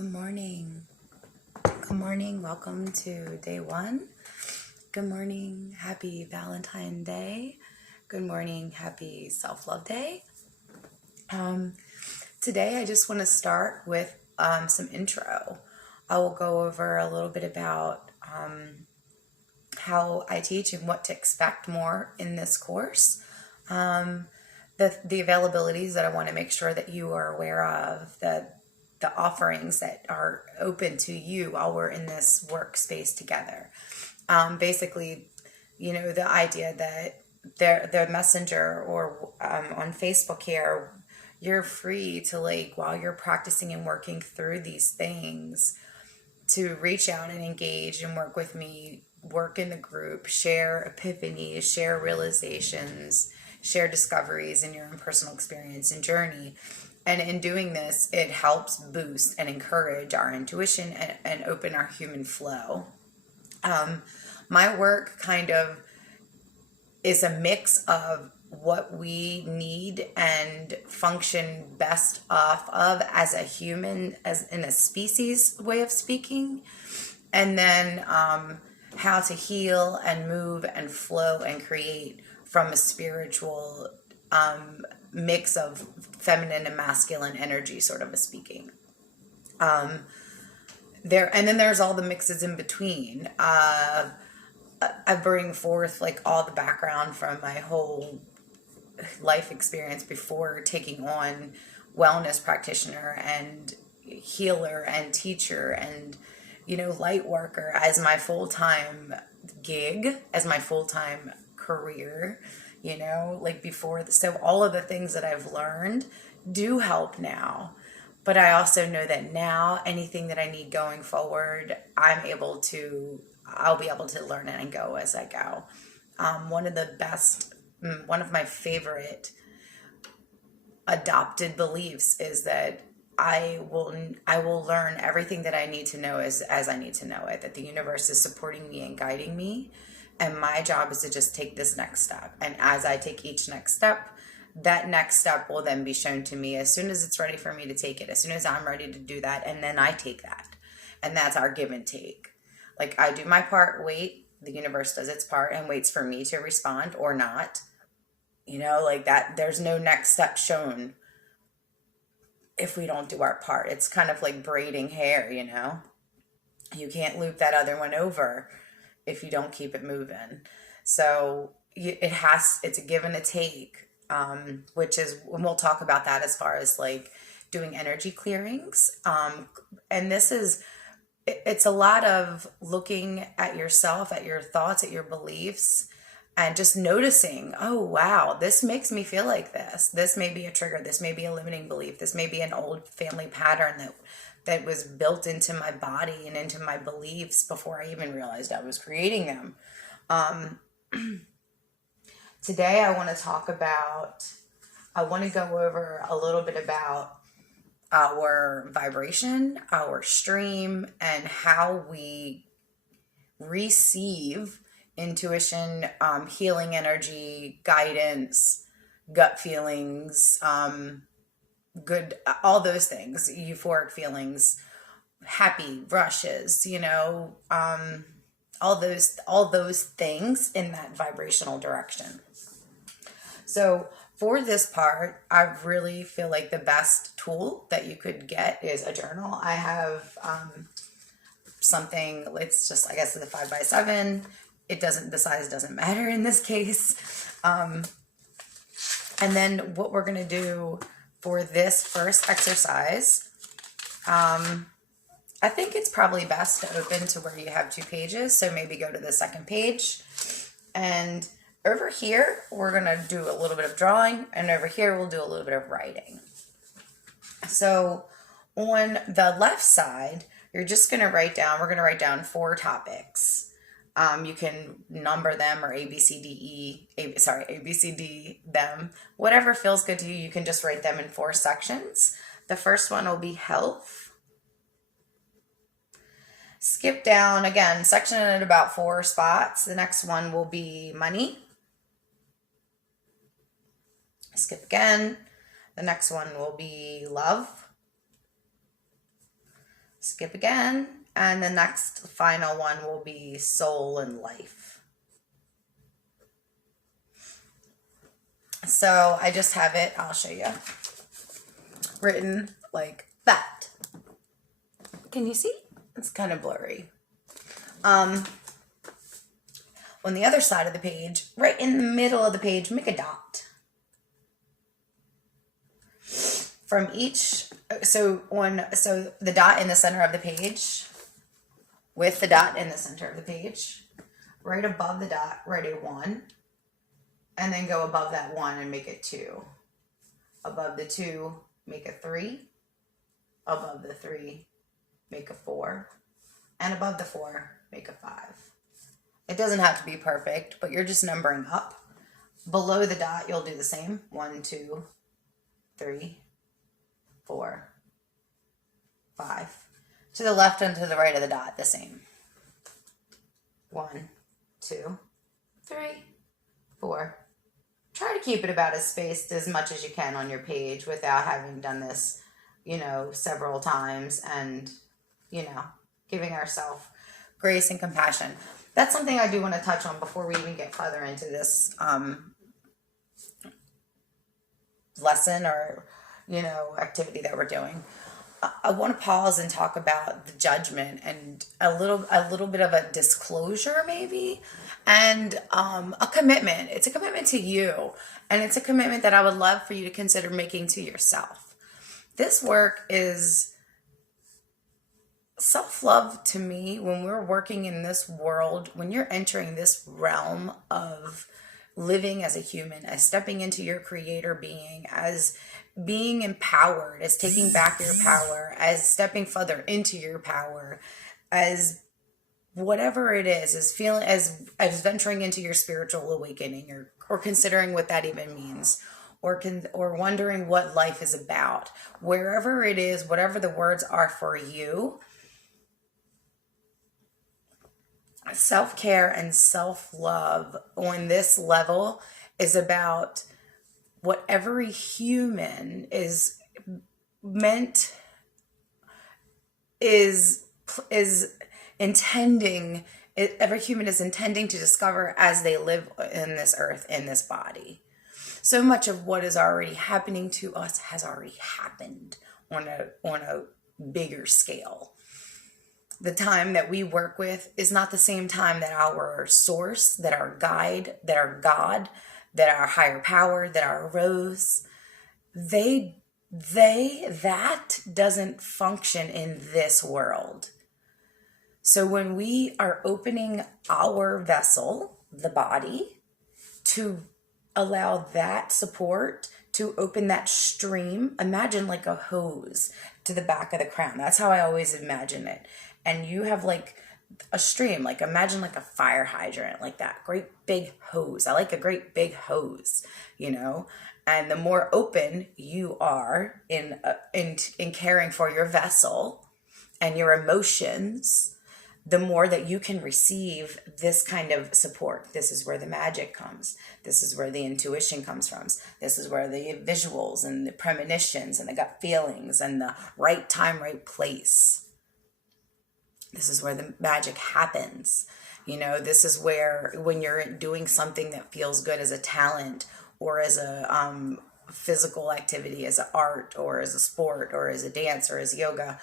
Good morning. Good morning. Welcome to day one. Good morning. Happy Valentine's Day. Good morning. Happy Self-Love Day. Today I just want to start with some intro. I will go over a little bit about how I teach and what to expect more in this course. The availabilities that I want to make sure that you are aware of, the offerings that are open to you while we're in this workspace together. Basically, the idea that the messenger or on Facebook here, you're free to, like, while you're practicing and working through these things, to reach out and engage and work with me, work in the group, share epiphanies, share realizations, share discoveries in your own personal experience and journey. And in doing this, it helps boost and encourage our intuition and open our human flow. My work kind of is a mix of what we need and function best off of as a human, as in a species way of speaking, and then how to heal and move and flow and create from a spiritual mix of feminine and masculine energy, sort of a speaking. And then there's all the mixes in between. I bring forth, like, all the background from my whole life experience before taking on wellness practitioner and healer and teacher and light worker as my full-time gig, as my full-time career, like before. So all of the things that I've learned do help now. But I also know that now anything that I need going forward, I'll be able to learn it and go as I go. One of my favorite adopted beliefs is that I will learn everything that I need to know as I need to know it, that the universe is supporting me and guiding me. And my job is to just take this next step. And as I take each next step, that next step will then be shown to me as soon as it's ready for me to take it, as soon as I'm ready to do that. And then I take that. And that's our give and take. Like, I do my part, wait, the universe does its part and waits for me to respond or not. Like that, there's no next step shown if we don't do our part. It's kind of like braiding hair, You can't loop that other one over if you don't keep it moving. So it's a give and a take, which is, and we'll talk about that as far as like doing energy clearings. And it's a lot of looking at yourself, at your thoughts, at your beliefs, and just noticing, oh, wow, this makes me feel like this. This may be a trigger. This may be a limiting belief. This may be an old family pattern that was built into my body and into my beliefs before I even realized I was creating them. Today I want to go over a little bit about our vibration, our stream, and how we receive intuition, healing energy, guidance, gut feelings, good, all those things, euphoric feelings, happy rushes, all those things in that vibrational direction. So for this part, I really feel like the best tool that you could get is a journal. I have something, it's just, I guess it's a 5x7. The size doesn't matter in this case. And then what we're going to do for this first exercise, I think it's probably best to open to where you have 2 pages. So maybe go to the second page. And over here, we're going to do a little bit of drawing. And over here, we'll do a little bit of writing. So on the left side, we're going to write down 4 topics. You can number them or ABCD them. Whatever feels good to you, you can just write them in 4 sections. The first one will be health. Skip down, again, section at about 4 spots. The next one will be money. Skip again. The next one will be love. Skip again. And the next final one will be soul and life. So I just have it, I'll show you, written like that. Can you see? It's kind of blurry. On the other side of the page, right in the middle of the page, make a dot. From each, so the dot in the center of the page, with the dot in the center of the page, right above the dot, write a 1, and then go above that 1 and make it 2. Above the 2, make a 3. Above the 3, make a 4. And above the 4, make a 5. It doesn't have to be perfect, but you're just numbering up. Below the dot, you'll do the same. 1, 2, 3, 4, 5. To the left and to the right of the dot, the same. 1, 2, 3, 4. Try to keep it about as spaced as much as you can on your page without having done this, several times, and, giving ourselves grace and compassion. That's something I do want to touch on before we even get further into this lesson or, activity that we're doing. I want to pause and talk about the judgment and a little bit of a disclosure maybe, and a commitment. It's a commitment to you, and it's a commitment that I would love for you to consider making to yourself. This work is self-love to me. When we're working in this world, when you're entering this realm of living as a human, as stepping into your creator being, as being empowered, as taking back your power, as stepping further into your power, as whatever it is, as feeling, as venturing into your spiritual awakening, or considering what that even means, or wondering what life is about, wherever it is, whatever the words are for you. Self-care and self-love on this level is about what every human is intending, every human is intending to discover as they live in this earth, in this body. So much of what is already happening to us has already happened on a bigger scale. The time that we work with is not the same time that our source, that our guide, that our God, that our higher power, that our rose, that doesn't function in this world. So when we are opening our vessel, the body, to allow that support, to open that stream, imagine like a hose to the back of the crown. That's how I always imagine it. And you have like a stream, like imagine like a fire hydrant, like that great big hose. I like a great big hose, and the more open you are in caring for your vessel and your emotions, the more that you can receive this kind of support. This is where the magic comes. This is where the intuition comes from. This is where the visuals and the premonitions and the gut feelings and the right time, right place. This is where the magic happens. This is where, when you're doing something that feels good as a talent or as a physical activity, as an art or as a sport or as a dance or as yoga,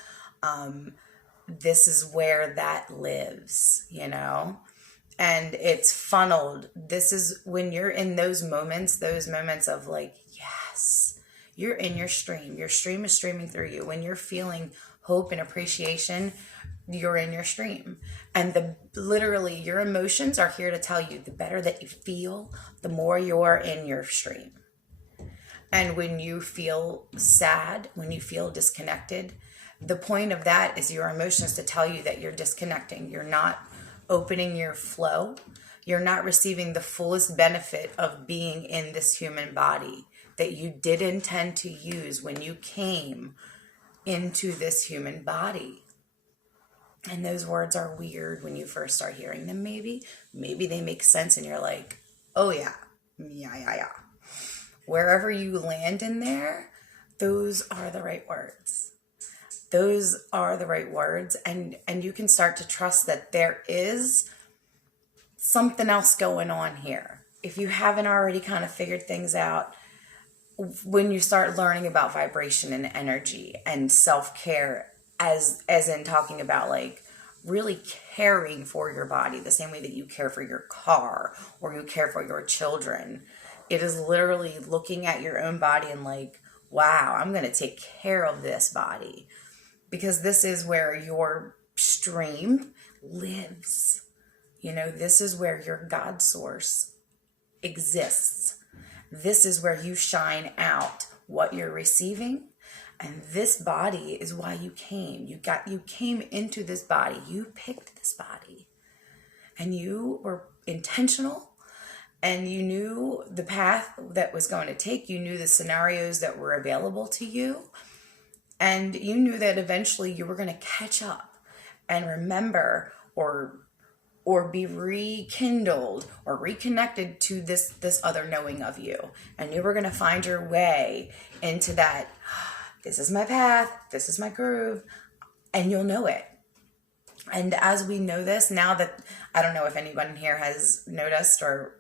this is where that lives, and it's funneled. This is when you're in those moments of like, yes, you're in your stream. Your stream is streaming through you. When you're feeling hope and appreciation, you're in your stream, and literally your emotions are here to tell you, the better that you feel, the more you're in your stream. And when you feel sad, when you feel disconnected, the point of that is your emotions to tell you that you're disconnecting. You're not opening your flow. You're not receiving the fullest benefit of being in this human body that you did intend to use when you came into this human body. And those words are weird when you first start hearing them, maybe they make sense and you're like, oh yeah. Wherever you land in there, those are the right words. Those are the right words. And you can start to trust that there is something else going on here. If you haven't already kind of figured things out, when you start learning about vibration and energy and self-care, as in talking about like really caring for your body the same way that you care for your car or you care for your children, it is literally looking at your own body and like, wow, I'm going to take care of this body, because this is where your stream lives. You know, this is where your God source exists. This is where you shine out what you're receiving. And this body is why you came. You came into this body. You picked this body. And you were intentional, and you knew the path that was going to take. You knew the scenarios that were available to you. And you knew that eventually you were going to catch up and remember or be rekindled or reconnected to this other knowing of you. And you were going to find your way into that, this is my path, this is my groove, and you'll know it. And as we know this, now that, I don't know if anyone here has noticed or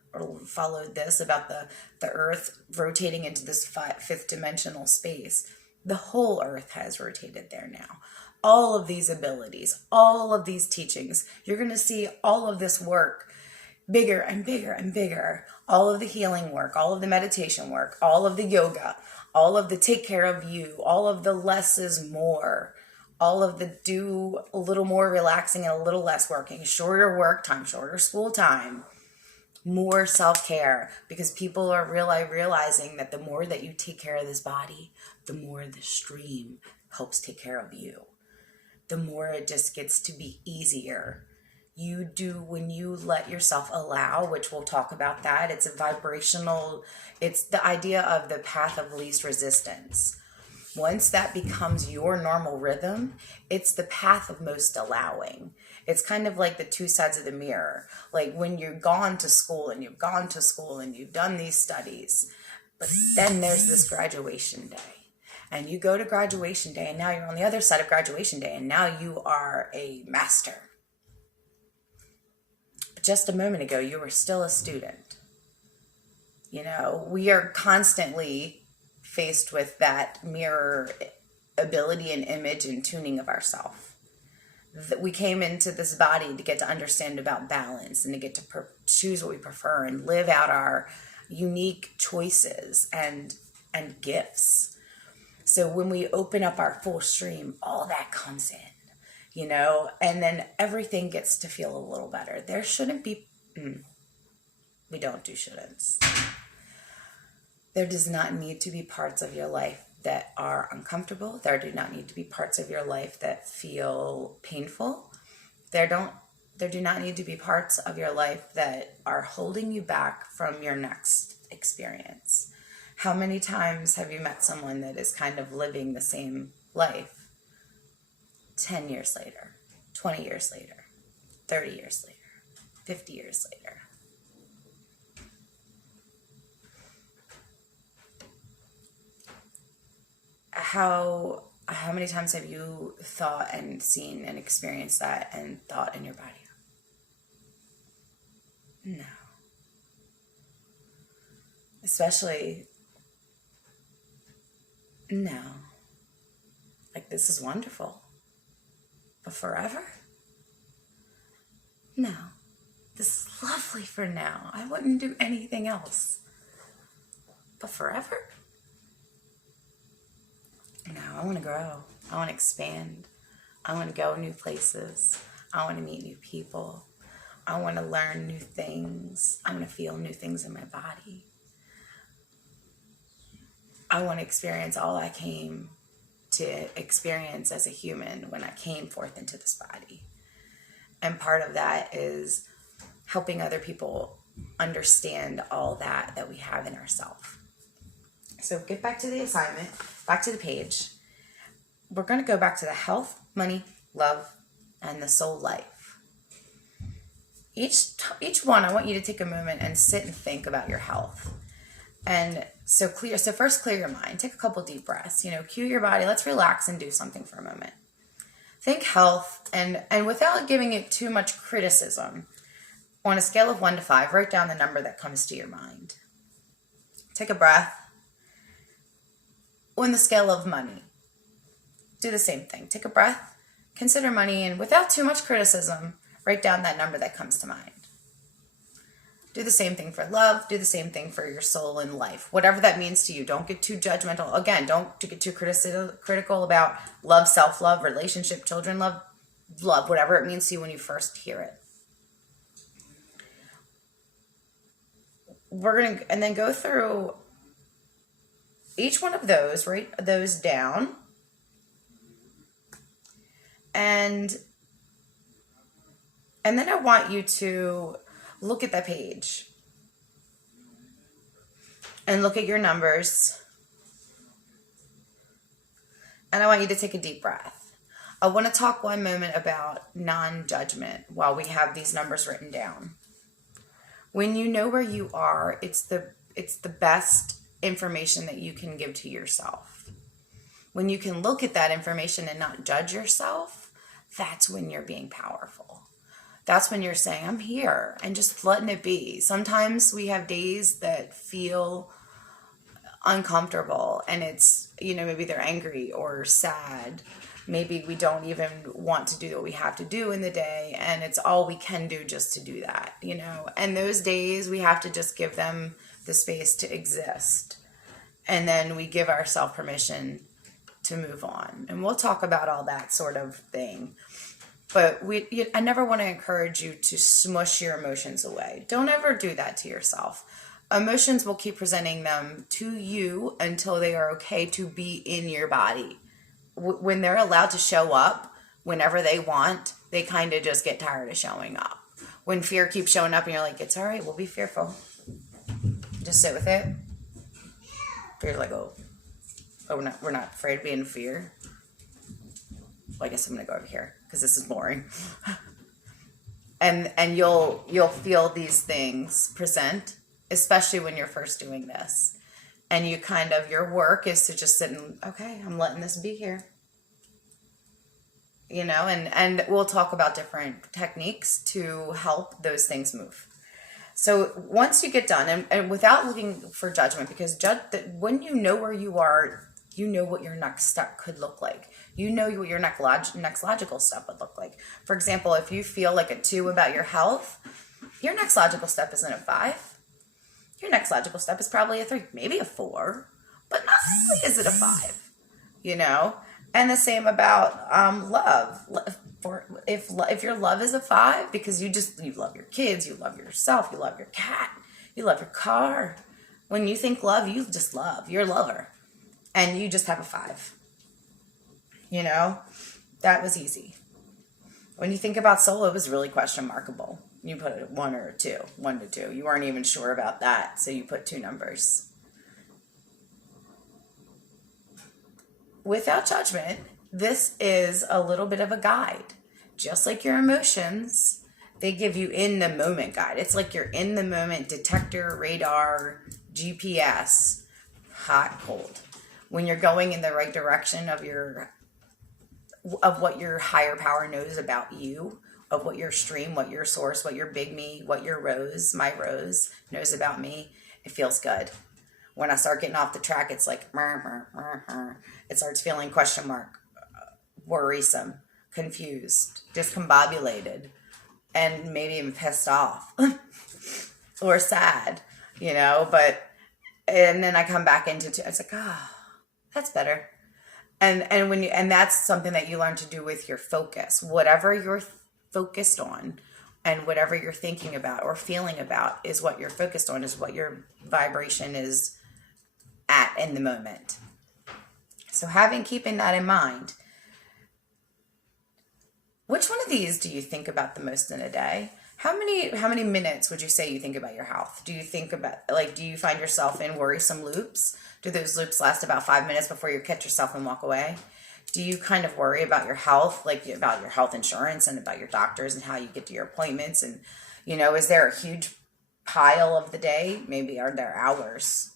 followed this about the earth rotating into this fifth dimensional space. The whole earth has rotated there now. All of these abilities, all of these teachings, you're going to see all of this work bigger and bigger and bigger. All of the healing work, all of the meditation work, all of the yoga, all of the take care of you, all of the less is more, all of the do a little more relaxing and a little less working, shorter work time, shorter school time, more self-care, because people are realizing that the more that you take care of this body, the more the stream helps take care of you. The more it just gets to be easier. You do when you let yourself allow, which we'll talk about that. It's a vibrational, it's the idea of the path of least resistance. Once that becomes your normal rhythm, it's the path of most allowing. It's kind of like the two sides of the mirror. Like when you've gone to school and you've done these studies, but then there's this graduation day. And you go to graduation day, and now you're on the other side of graduation day, and now you are a master. But just a moment ago, you were still a student. You know, we are constantly faced with that mirror ability and image and tuning of ourselves. We came into this body to get to understand about balance and to get to choose what we prefer and live out our unique choices and gifts. So when we open up our full stream, all that comes in, you know, and then everything gets to feel a little better. There shouldn't be, we don't do shouldn'ts. There does not need to be parts of your life that are uncomfortable. There do not need to be parts of your life that feel painful. There do not need to be parts of your life that are holding you back from your next experience. How many times have you met someone that is kind of living the same life 10 years later, 20 years later, 30 years later, 50 years later? How many times have you thought and seen and experienced that and thought in your body? No. Especially, no. Like, this is wonderful. But forever? No. This is lovely for now. I wouldn't do anything else. But forever? No, I want to grow. I want to expand. I want to go new places. I want to meet new people. I want to learn new things. I want to feel new things in my body. I want to experience all I came to experience as a human when I came forth into this body. And part of that is helping other people understand all that we have in ourselves. So get back to the assignment, back to the page. We're going to go back to the health, money, love, and the soul life. Each one, I want you to take a moment and sit and think about your health. And so first clear your mind. Take a couple deep breaths. Cue your body. Let's relax and do something for a moment. Think health, and without giving it too much criticism, on a scale of 1 to 5, write down the number that comes to your mind. Take a breath. On the scale of money, do the same thing. Take a breath, consider money, and without too much criticism, write down that number that comes to mind. Do the same thing for love. Do the same thing for your soul and life. Whatever that means to you. Don't get too judgmental. Again, don't get too critical about love, self-love, relationship, children love, whatever it means to you when you first hear it. We're going to, and then go through each one of those, write those down. And then I want you to look at the page and look at your numbers. And I want you to take a deep breath. I want to talk one moment about non-judgment while we have these numbers written down. When you know where you are, it's the best information that you can give to yourself. When you can look at that information and not judge yourself, that's when you're being powerful. That's when you're saying, I'm here, and just letting it be. Sometimes we have days that feel uncomfortable, and it's, maybe they're angry or sad. Maybe we don't even want to do what we have to do in the day, and it's all we can do just to do that, And those days, we have to just give them the space to exist. And then we give ourselves permission to move on. And we'll talk about all that sort of thing. But I never want to encourage you to smush your emotions away. Don't ever do that to yourself. Emotions will keep presenting them to you until they are okay to be in your body. When they're allowed to show up whenever they want, they kind of just get tired of showing up. When fear keeps showing up and you're like, it's all right, we'll be fearful. Just sit with it. Fear's like, we're not afraid of being in fear. Well, I guess I'm going to go over here because this is boring. and you'll feel these things present, especially when you're first doing this. And your work is to just sit and, okay, I'm letting this be here. And we'll talk about different techniques to help those things move. So once you get done, and without looking for judgment, because when you know where you are, you know what your next step could look like. You know what your next logical step would look like. For example, if you feel like a 2 about your health, your next logical step isn't a 5. Your next logical step is probably a 3, maybe a 4, but not only is it a 5, And the same about love. If your love is a 5, because you love your kids, you love yourself, you love your cat, you love your car. When you think love, you just love. You're a lover. And you just have a 5. That was easy. When you think about soul, it was really question markable. You put a 1 or a 2, 1 to 2. You weren't even sure about that, so you put 2 numbers. Without judgment, this is a little bit of a guide. Just like your emotions, they give you in the moment guide. It's like your in the moment detector, radar, GPS, hot, cold. When you're going in the right direction of what your higher power knows about you, of what your stream, what your source, what your big me, what your rose, my rose knows about me, it feels good. When I start getting off the track, it's like, it starts feeling question mark, worrisome, confused, discombobulated, and maybe even pissed off or sad, and then I come back into it's like, that's better. And that's something that you learn to do with your focus. Whatever you're focused on and whatever you're thinking about or feeling about is what you're focused on, is what your vibration is at in the moment. So keeping that in mind, which one of these do you think about the most in a day? How many minutes would you say you think about your health? Do you think about, do you find yourself in worrisome loops? Do those loops last about 5 minutes before you catch yourself and walk away? Do you kind of worry about your health, about your health insurance and about your doctors and how you get to your appointments? And, is there a huge pile of the day? Maybe are there hours?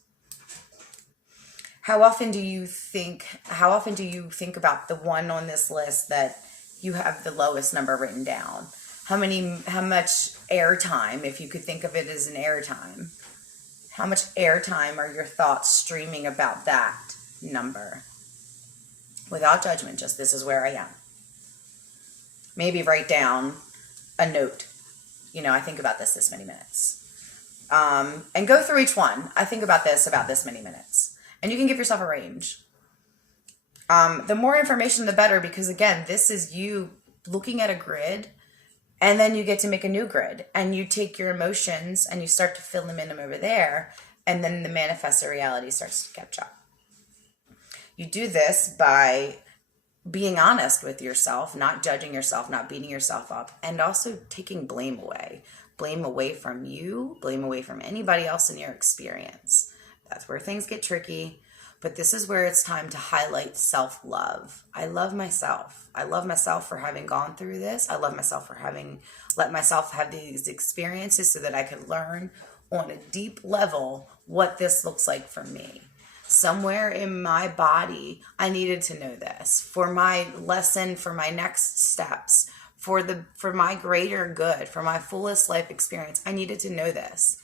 How often do you think about the one on this list that you have the lowest number written down? How much airtime, if you could think of it as an airtime, how much airtime are your thoughts streaming about that number? Without judgment, just this is where I am. Maybe write down a note. I think about this many minutes. And go through each one. I think about this many minutes. And you can give yourself a range. The more information, the better, because again, this is you looking at a grid, and then you get to make a new grid, and you take your emotions and you start to fill them in over there, and then the manifested reality starts to catch up. You do this by being honest with yourself, not judging yourself, not beating yourself up, and also taking blame away. Blame away from you, blame away from anybody else in your experience. That's where things get tricky, but this is where it's time to highlight self-love. I love myself. I love myself for having gone through this. I love myself for having let myself have these experiences so that I could learn on a deep level what this looks like for me. Somewhere in my body, I needed to know this for my lesson, for my next steps, for my greater good, for my fullest life experience. I needed to know this.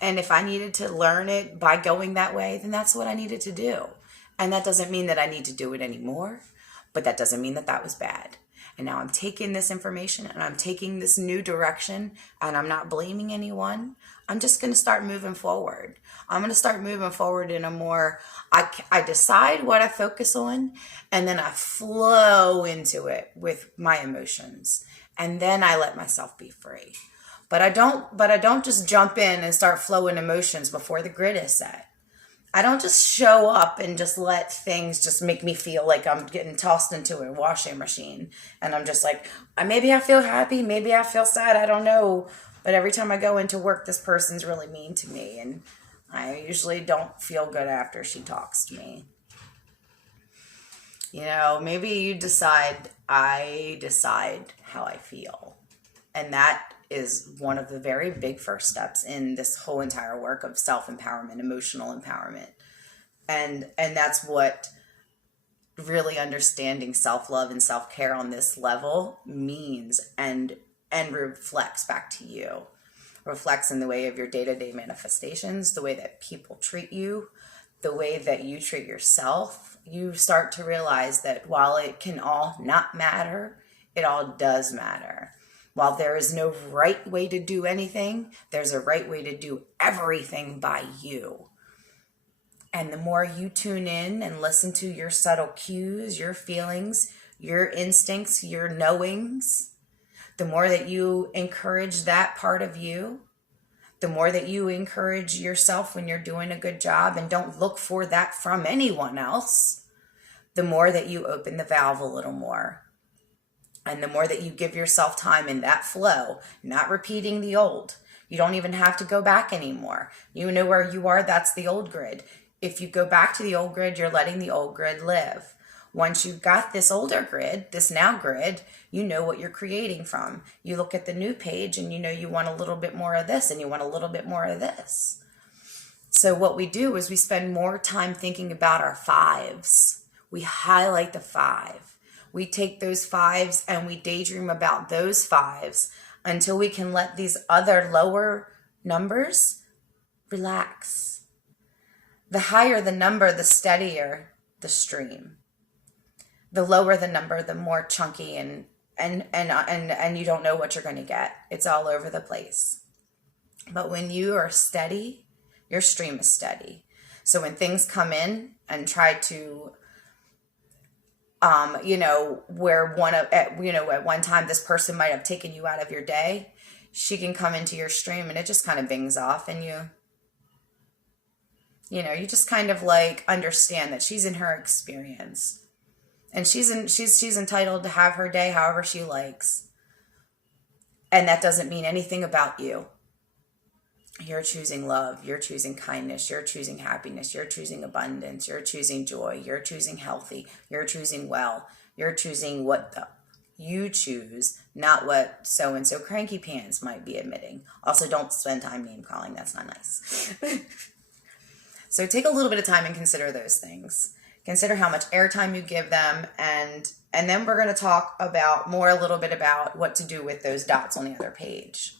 And if I needed to learn it by going that way, then that's what I needed to do. And that doesn't mean that I need to do it anymore, but that doesn't mean that that was bad. And now I'm taking this information and I'm taking this new direction, and I'm not blaming anyone. I'm just going to start moving forward. I'm going to start moving forward in a more, I decide what I focus on, and then I flow into it with my emotions. And then I let myself be free. But I don't just jump in and start flowing emotions before the grid is set. I don't just show up and just let things just make me feel like I'm getting tossed into a washing machine. And I'm just like, maybe I feel happy, maybe I feel sad, I don't know. But every time I go into work, this person's really mean to me. And I usually don't feel good after she talks to me. Maybe you decide, I decide how I feel. And that is one of the very big first steps in this whole entire work of self-empowerment, emotional empowerment. And that's what really understanding self-love and self-care on this level means, and reflects back to you. Reflects in the way of your day-to-day manifestations, the way that people treat you, the way that you treat yourself. You start to realize that while it can all not matter, it all does matter. While there is no right way to do anything, there's a right way to do everything by you. And the more you tune in and listen to your subtle cues, your feelings, your instincts, your knowings, the more that you encourage that part of you, the more that you encourage yourself when you're doing a good job and don't look for that from anyone else, the more that you open the valve a little more. And the more that you give yourself time in that flow, not repeating the old. You don't even have to go back anymore. You know where you are, that's the old grid. If you go back to the old grid, you're letting the old grid live. Once you've got this older grid, this now grid, you know what you're creating from. You look at the new page and you know you want a little bit more of this and you want a little bit more of this. So what we do is we spend more time thinking about our fives. We highlight the five. We take those fives and we daydream about those fives until we can let these other lower numbers relax. The higher the number, the steadier the stream. The lower the number, the more chunky and you don't know what you're going to get. It's all over the place. But when you are steady, your stream is steady. So when things come in and try to at one time this person might have taken you out of your day, she can come into your stream and it just kind of bings off, and you just kind of like understand that she's in her experience, and she's entitled to have her day however she likes, and that doesn't mean anything about you. You're choosing love, you're choosing kindness, you're choosing happiness, you're choosing abundance, you're choosing joy, you're choosing healthy, you're choosing well, you're choosing you choose, not what so-and-so cranky pants might be admitting. Also, don't spend time name calling, that's not nice. So take a little bit of time and consider those things. Consider how much airtime you give them, and then we're going to talk about more a little bit about what to do with those dots on the other page.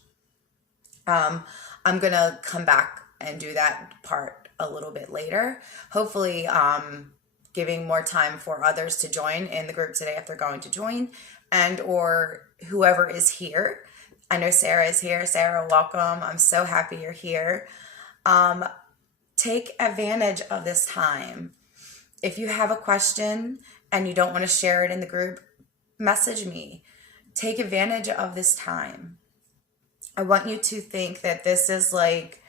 I'm going to come back and do that part a little bit later. Hopefully, giving more time for others to join in the group today if they're going to join, and or whoever is here. I know Sarah is here. Sarah, welcome. I'm so happy you're here. Take advantage of this time. If you have a question and you don't want to share it in the group, message me. Take advantage of this time. I want you to think that this is like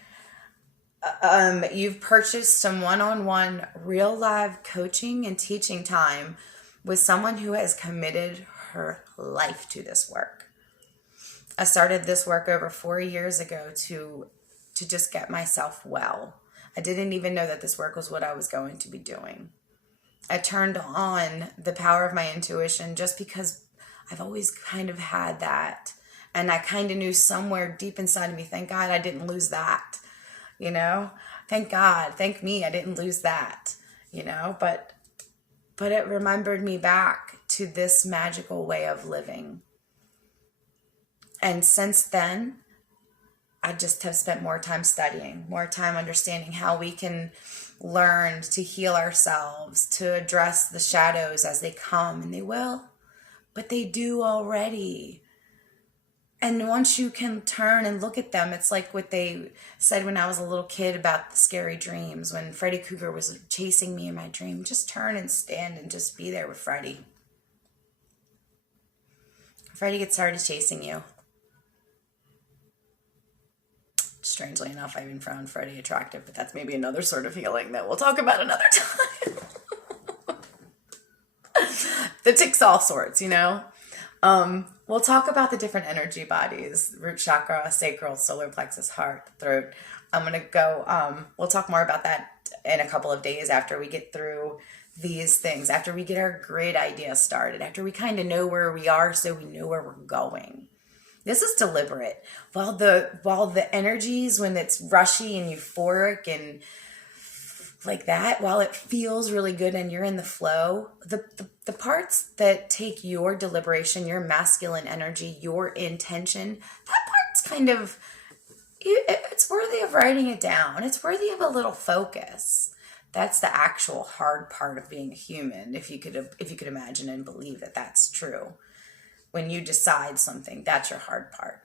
you've purchased some one-on-one real live coaching and teaching time with someone who has committed her life to this work. I started this work over 4 years ago to just get myself well. I didn't even know that this work was what I was going to be doing. I turned on the power of my intuition just because I've always kind of had that. And I kind of knew somewhere deep inside of me, thank God I didn't lose that, you know? Thank God, thank me, I didn't lose that, you know? But it remembered me back to this magical way of living. And since then, I just have spent more time studying, more time understanding how we can learn to heal ourselves, to address the shadows as they come, and they will, but they do already. And once you can turn and look at them, it's like what they said when I was a little kid about the scary dreams, when Freddy Krueger was chasing me in my dream. Just turn and stand and just be there with Freddy. Freddy gets started chasing you. Strangely enough, I even found Freddy attractive, but that's maybe another sort of healing that we'll talk about another time. The ticks all sorts, you know? We'll talk about the different energy bodies: root chakra, sacral, solar plexus, heart, throat. I'm going to go, we'll talk more about that in a couple of days after we get through these things, after we get our grid idea started, after we kind of know where we are so we know where we're going. This is deliberate. While the energies, when it's rushy and euphoric and like that, while it feels really good and you're in the flow, the parts that take your deliberation, your masculine energy, your intention, that part's kind of, it's worthy of writing it down. It's worthy of a little focus. That's the actual hard part of being a human, if you could imagine and believe that that's true. When you decide something, that's your hard part.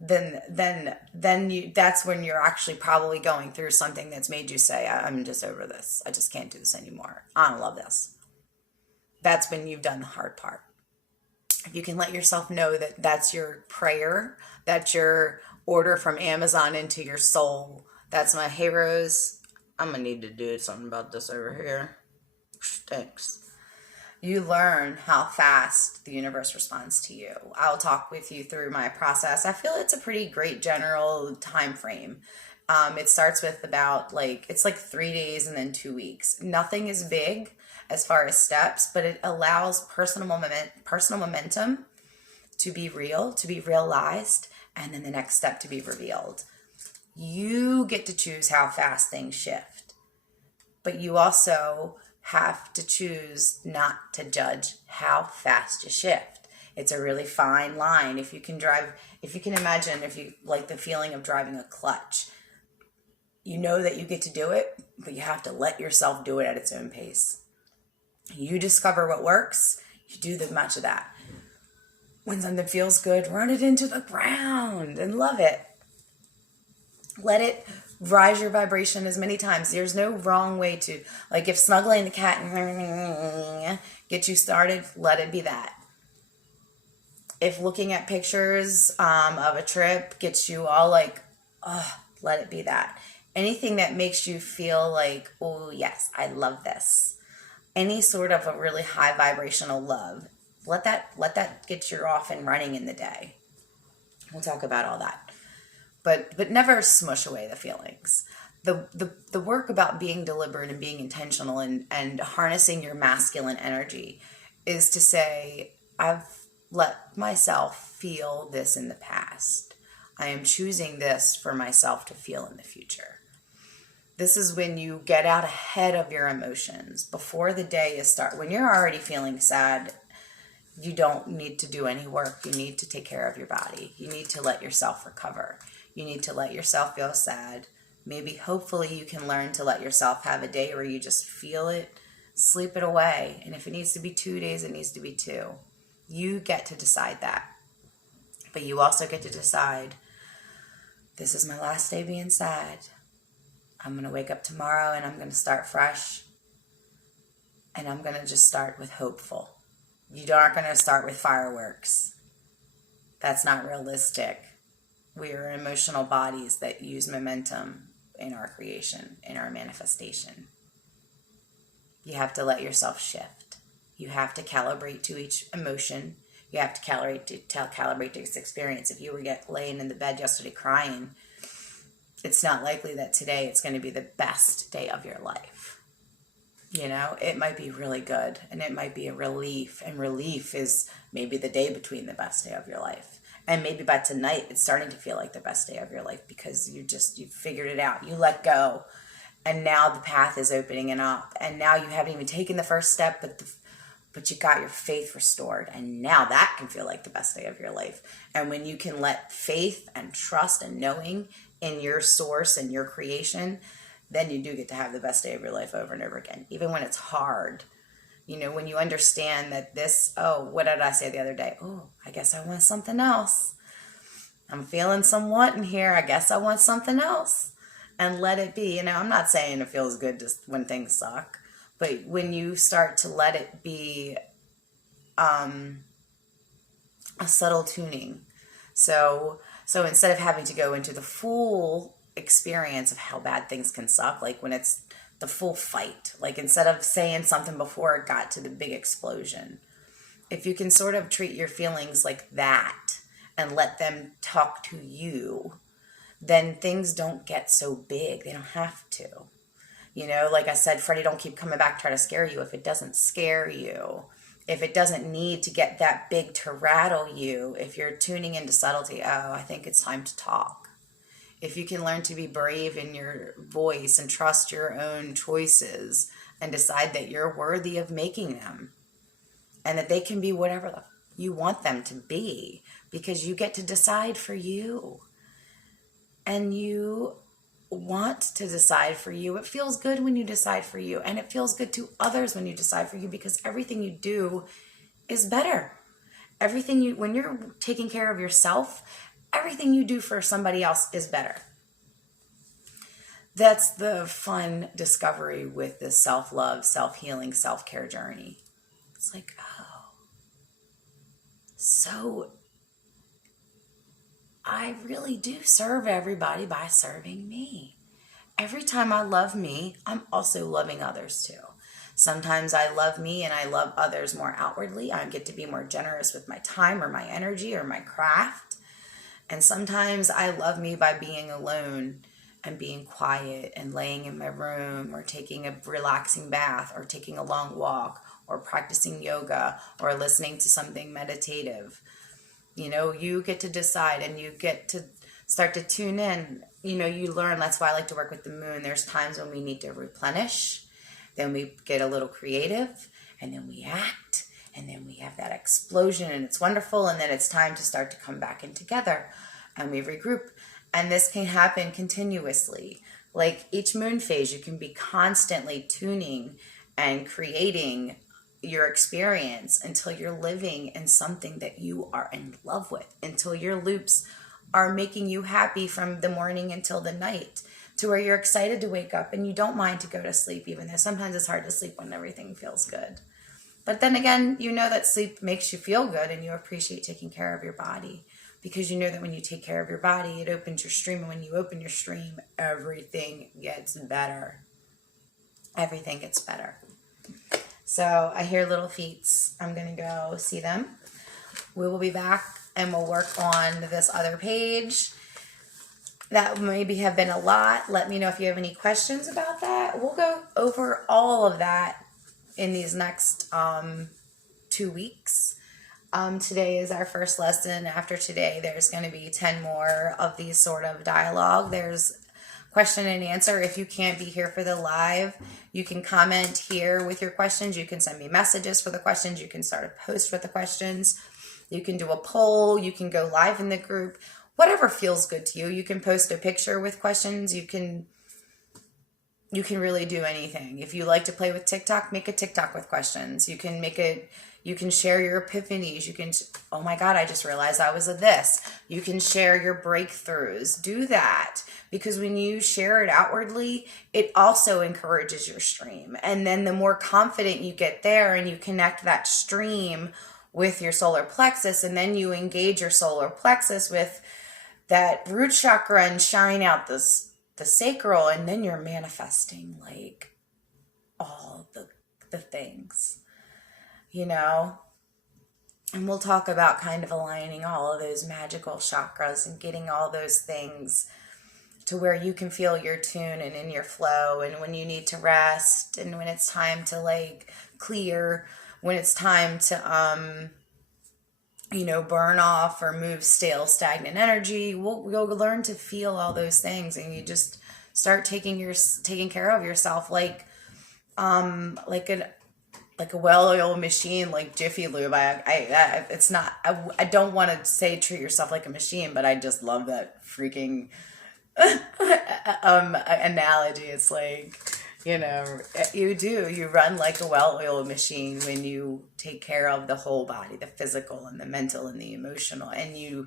Then you, that's when you're actually probably going through something that's made you say, I'm just over this. I just can't do this anymore. I don't love this. That's when you've done the hard part. If you can let yourself know that that's your prayer, that's your order from Amazon into your soul. That's my, hey Rose, I'm gonna need to do something about this over here. Thanks. You learn how fast the universe responds to you. I'll talk with you through my process. I feel it's a pretty great general time frame. It starts with about it's like 3 days and then 2 weeks. Nothing is big as far as steps, but it allows personal momentum to be real, to be realized, and then the next step to be revealed. You get to choose how fast things shift, but you also have to choose not to judge how fast you shift. It's a really fine line. If you can imagine, if you like the feeling of driving a clutch, you know that you get to do it, but you have to let yourself do it at its own pace. You discover what works, you do the much of that. When something feels good, run it into the ground and love it. Let it rise your vibration as many times. There's no wrong way to, if snuggling the cat and get you started, let it be that. If looking at pictures of a trip gets you all let it be that. Anything that makes you feel like, oh yes, I love this. Any sort of a really high vibrational love, let that get you off and running in the day. We'll talk about all that. But never smush away the feelings. The work about being deliberate and being intentional and harnessing your masculine energy is to say, I've let myself feel this in the past. I am choosing this for myself to feel in the future. This is when you get out ahead of your emotions before the day is start. When you're already feeling sad, you don't need to do any work. You need to take care of your body. You need to let yourself recover. You need to let yourself feel sad. Maybe, hopefully, you can learn to let yourself have a day where you just feel it, sleep it away. And if it needs to be 2 days, it needs to be 2. You get to decide that. But you also get to decide, this is my last day being sad. I'm going to wake up tomorrow and I'm going to start fresh. And I'm going to just start with hopeful. You aren't going to start with fireworks. That's not realistic. We are emotional bodies that use momentum in our creation, in our manifestation. You have to let yourself shift. You have to calibrate to each emotion. You have to calibrate to its experience. If you were laying in the bed yesterday crying, it's not likely that today it's going to be the best day of your life. You know, it might be really good and it might be a relief. And relief is maybe the day between the best day of your life. And maybe by tonight it's starting to feel like the best day of your life because you figured it out. You let go. And now the path is opening up. And now you haven't even taken the first step, but you got your faith restored. And now that can feel like the best day of your life. And when you can let faith and trust and knowing in your source and your creation, then you do get to have the best day of your life over and over again, even when it's hard. You know, when you understand that what did I say the other day? Oh, I guess I want something else. I'm feeling some wanting here. I guess I want something else. And let it be. You know, I'm not saying it feels good just when things suck, but when you start to let it be a subtle tuning. So instead of having to go into the full experience of how bad things can suck, like when it's the full fight, like instead of saying something before it got to the big explosion, if you can sort of treat your feelings like that and let them talk to you, then things don't get so big. They don't have to. You know, like I said, Freddie, don't keep coming back, try to scare you if it doesn't scare you. If it doesn't need to get that big to rattle you, if you're tuning into subtlety, I think it's time to talk. If you can learn to be brave in your voice and trust your own choices and decide that you're worthy of making them and that they can be whatever you want them to be because you get to decide for you. And you want to decide for you. It feels good when you decide for you, and it feels good to others when you decide for you because everything you do is better. When you're taking care of yourself, everything you do for somebody else is better. That's the fun discovery with this self-love, self-healing, self-care journey. It's like, so I really do serve everybody by serving me. Every time I love me, I'm also loving others too. Sometimes I love me and I love others more outwardly. I get to be more generous with my time or my energy or my craft. And sometimes I love me by being alone and being quiet and laying in my room or taking a relaxing bath or taking a long walk or practicing yoga or listening to something meditative. You know, you get to decide and you get to start to tune in. You know, you learn. That's why I like to work with the moon. There's times when we need to replenish. Then we get a little creative and then we act and then we have that explosion and it's wonderful. And then it's time to start to come back in together and we regroup. And this can happen continuously. Like each moon phase, you can be constantly tuning and creating your experience until you're living in something that you are in love with, until your loops are making you happy from the morning until the night, to where you're excited to wake up and you don't mind to go to sleep, even though sometimes it's hard to sleep when everything feels good. But then again, you know that sleep makes you feel good and you appreciate taking care of your body because you know that when you take care of your body, it opens your stream. And when you open your stream, everything gets better. Everything gets better. So I hear little feet. I'm going to go see them. We will be back and we'll work on this other page. That maybe have been a lot. Let me know if you have any questions about that. We'll go over all of that in these next 2 weeks. Today is our first lesson. After today, there's going to be 10 more of these sort of dialogue. There's question and answer. If you can't be here for the live, you can comment here with your questions. You can send me messages for the questions. You can start a post with the questions. You can do a poll. You can go live in the group. Whatever feels good to you. You can post a picture with questions. You can really do anything. If you like to play with TikTok, make a TikTok with questions. You can share your epiphanies. You can, oh my God, I just realized I was a this. You can share your breakthroughs. Do that, because when you share it outwardly, it also encourages your stream. And then the more confident you get there and you connect that stream with your solar plexus, and then you engage your solar plexus with that root chakra and shine out the sacral, and then you're manifesting like all the things, you know. And we'll talk about kind of aligning all of those magical chakras and getting all those things to where you can feel your tune and in your flow, and when you need to rest, and when it's time to like clear, when it's time to burn off or move stale, stagnant energy. You'll learn to feel all those things, and you just start taking care of yourself like a well-oiled machine, like Jiffy Lube. I don't want to say treat yourself like a machine, but I just love that freaking analogy. It's like, you run like a well-oiled machine when you take care of the whole body, the physical and the mental and the emotional, and you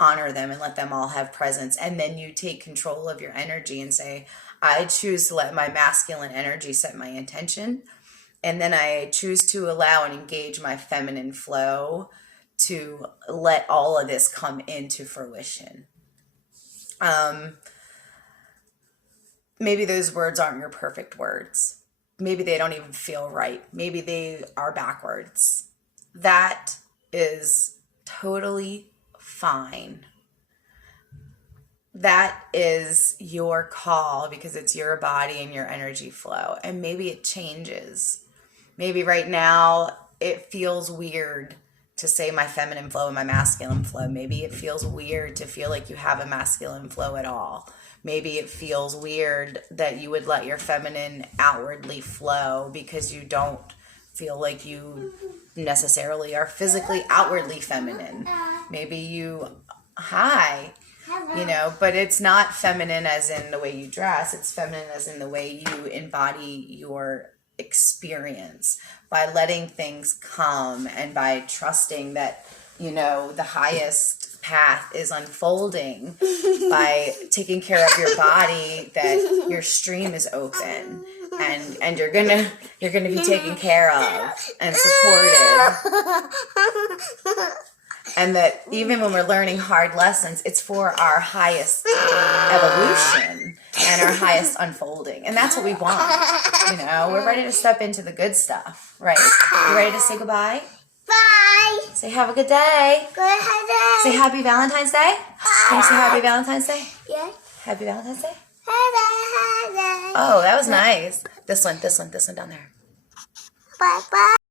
honor them and let them all have presence. And then you take control of your energy and say, I choose to let my masculine energy set my intention. And then I choose to allow and engage my feminine flow to let all of this come into fruition. Maybe those words aren't your perfect words. Maybe they don't even feel right. Maybe they are backwards. That is totally fine. That is your call, because it's your body and your energy flow. And maybe it changes. Maybe right now it feels weird to say my feminine flow and my masculine flow. Maybe it feels weird to feel like you have a masculine flow at all. Maybe it feels weird that you would let your feminine outwardly flow because you don't feel like you necessarily are physically outwardly feminine. Maybe but it's not feminine as in the way you dress. It's feminine as in the way you embody your experience, by letting things come and by trusting that, the highest path is unfolding, by taking care of your body, that your stream is open, and you're gonna be taken care of and supported. And that even when we're learning hard lessons, it's for our highest evolution and our highest unfolding. And that's what we want. We're ready to step into the good stuff, right? You ready to say goodbye? Bye. Say have a good day. Good day. Say happy Valentine's Day. Can you say happy Valentine's Day? Yeah. Happy Valentine's Day? Bye. Oh, that was nice. This one down there. Bye.